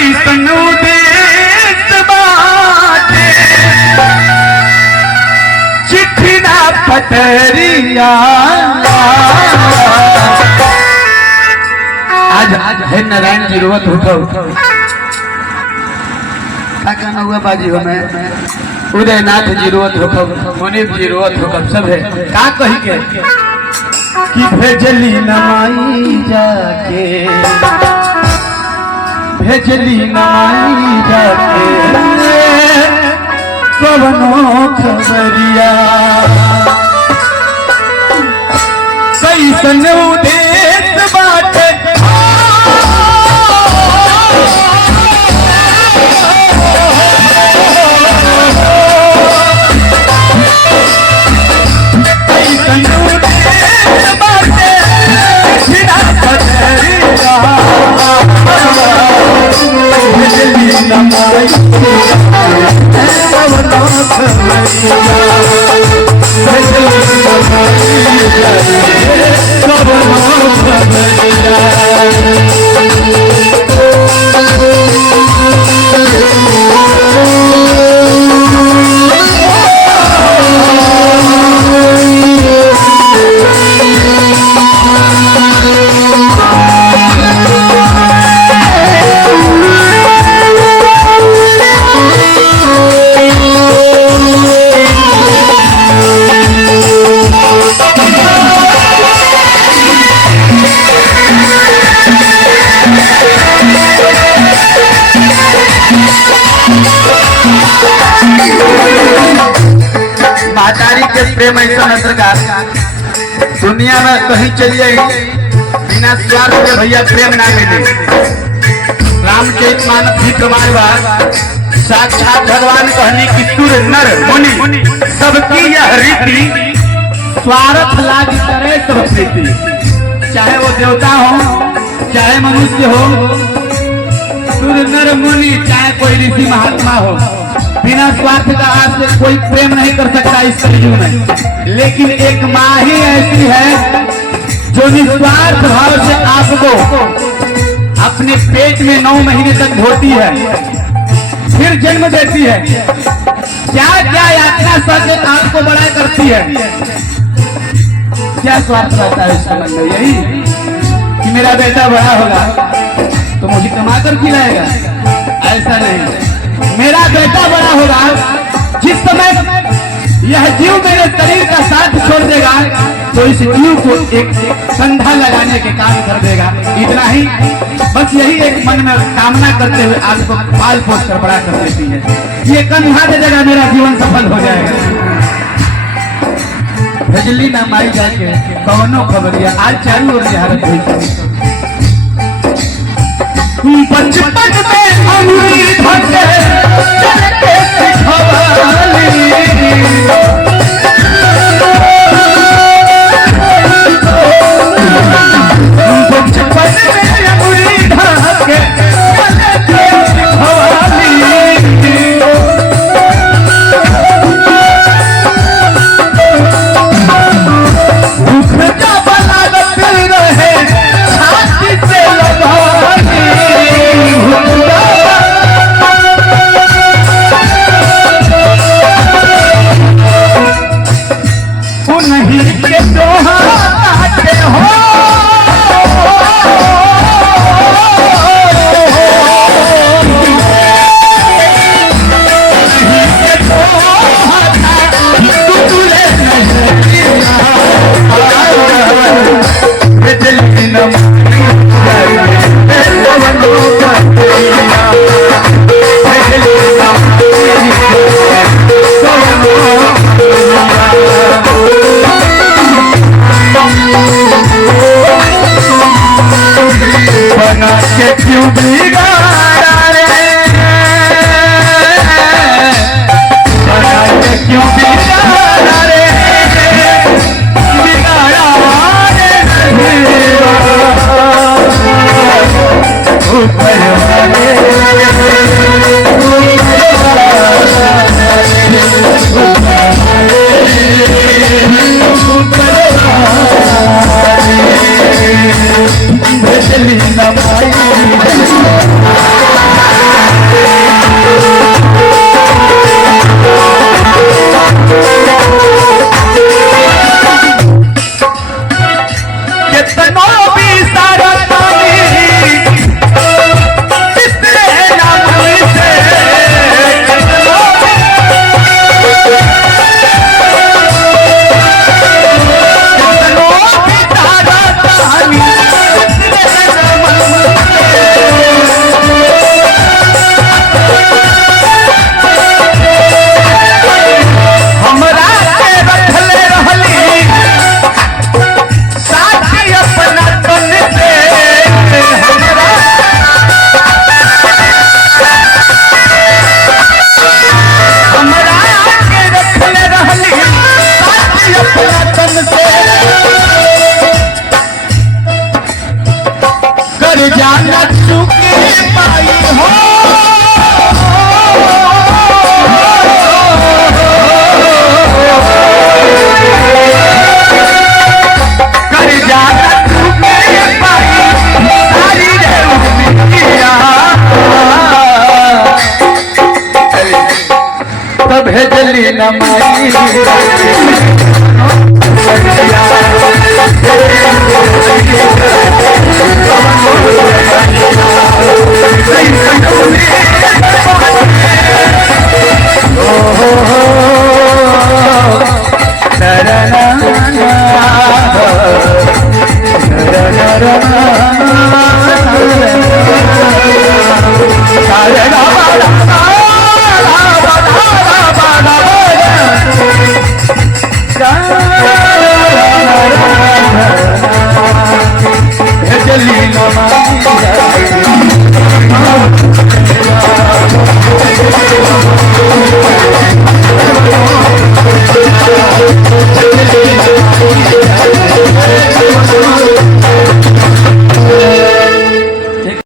कैसन उदेश बाटे चिट्ठी ना पटरिया। आज है नारायण जी रोवत उठो क्या हुआ बाजी हो मैं उदयनाथ जी रोवत होकर मुनीब जी रोवत होकर सब है का कही के कि भेजली नमाई जाके भेजली नमाई जाके कवनो खबरिया कैसन उदेश बाटे महतारी के प्रेम ऐसा न सरकार दुनिया में कहीं चलिए बिना स्वार्थ के भैया प्रेम ना मिले। रामचरित मानस भी प्रमाण बात साक्षात भगवान कहनी कि सुर नर मुनि सबकी यह रीति स्वार्थ लाग करे सब प्रीति। चाहे वो देवता हो चाहे मनुष्य हो सुर नर मुनि चाहे कोई ऋषि महात्मा हो बिना स्वार्थ का आज से कोई प्रेम नहीं कर सकता इस कलयुग में। लेकिन एक माँ ही ऐसी है जो निस्वार्थ भाव से आपको अपने पेट में 9 महीने तक ढोती है फिर जन्म देती है। क्या क्या यात्रा सके आपको बड़ा करती है। क्या स्वार्थ रहता है इस समय में? यही कि मेरा बेटा बड़ा होगा तो मुझे कमा कर खिलाएगा। ऐसा नहीं, मेरा बेटा बड़ा होगा जिस समय यह जीव मेरे शरीर का साथ छोड़ देगा तो इस जीव को एक कंधा लगाने के काम कर देगा। इतना ही बस यही एक मन में कामना करते हुए आपको पाल पोस कर बड़ा कर देती है। ये कंधा दे देगा मेरा जीवन सफल हो जाएगा। भेजली ना माई जाके कौनो खबरिया आज चालू हो हालत हुई। बचपन में अंगूरी धके चलते सिखवाली बचपन में अंगूरी धके चलते सिखवाली भूख जब लागत रहे छाती से लगानी नहीं के दोहाते हो क्यों बिगाड़ा रे क्यों बिगाड़ा रे बिगाड़ा ऊपर वाले भेजली नमाई नमाई जली नमाई